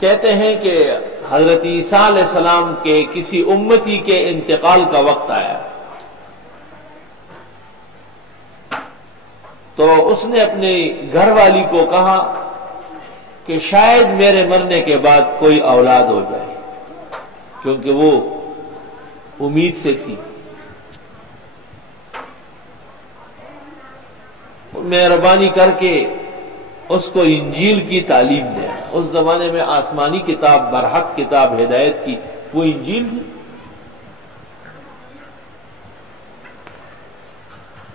کہتے ہیں کہ حضرت عیسیٰ علیہ السلام کے کسی امتی کے انتقال کا وقت آیا تو اس نے اپنی گھر والی کو کہا کہ شاید میرے مرنے کے بعد کوئی اولاد ہو جائے، کیونکہ وہ امید سے تھی۔ مہربانی کر کے اس کو انجیل کی تعلیم دے۔ اس زمانے میں آسمانی کتاب، برحق کتاب ہدایت کی وہ انجیل تھی۔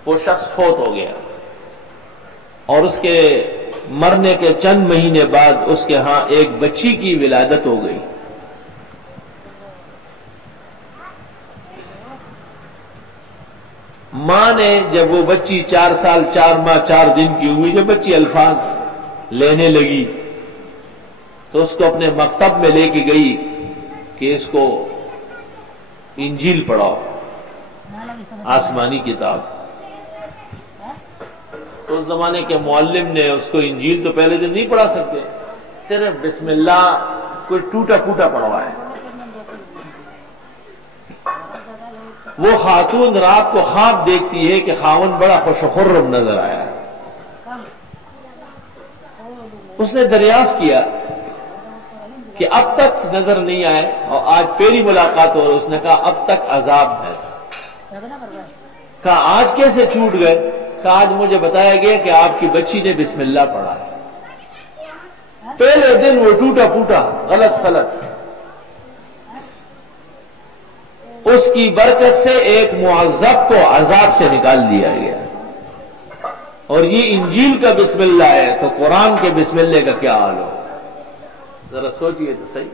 وہ شخص فوت ہو گیا اور اس کے مرنے کے چند مہینے بعد اس کے ہاں ایک بچی کی ولادت ہو گئی۔ ماں نے جب وہ بچی 4 سال 4 ماہ 4 دن کی ہوئی، جب بچی الفاظ لینے لگی تو اس کو اپنے مکتب میں لے کے گئی کہ اس کو انجیل پڑھاؤ، آسمانی کتاب۔ اس زمانے کے معلم نے اس کو انجیل تو پہلے دن نہیں پڑھا سکتے، صرف بسم اللہ کوئی ٹوٹا پھوٹا پڑھوایا۔ وہ خاتون رات کو خواب دیکھتی ہے کہ خاوند بڑا خوش و خرم نظر آیا ہے۔ اس نے دریافت کیا کہ اب تک نظر نہیں آئے اور آج پہلی ملاقات ہو، اس نے کہا اب تک عذاب میں تھا۔ کہا آج کیسے چھوٹ گئے؟ کہا آج مجھے بتایا گیا کہ آپ کی بچی نے بسم اللہ پڑھا ہے۔ پہلے دن وہ ٹوٹا پھوٹا غلط فلط، اس کی برکت سے ایک معذب کو عذاب سے نکال دیا گیا۔ اور یہ انجیل کا بسم اللہ ہے تو قرآن کے بسم اللہ کا کیا حال ہو؟ ذرا سوچئے تو صحیح۔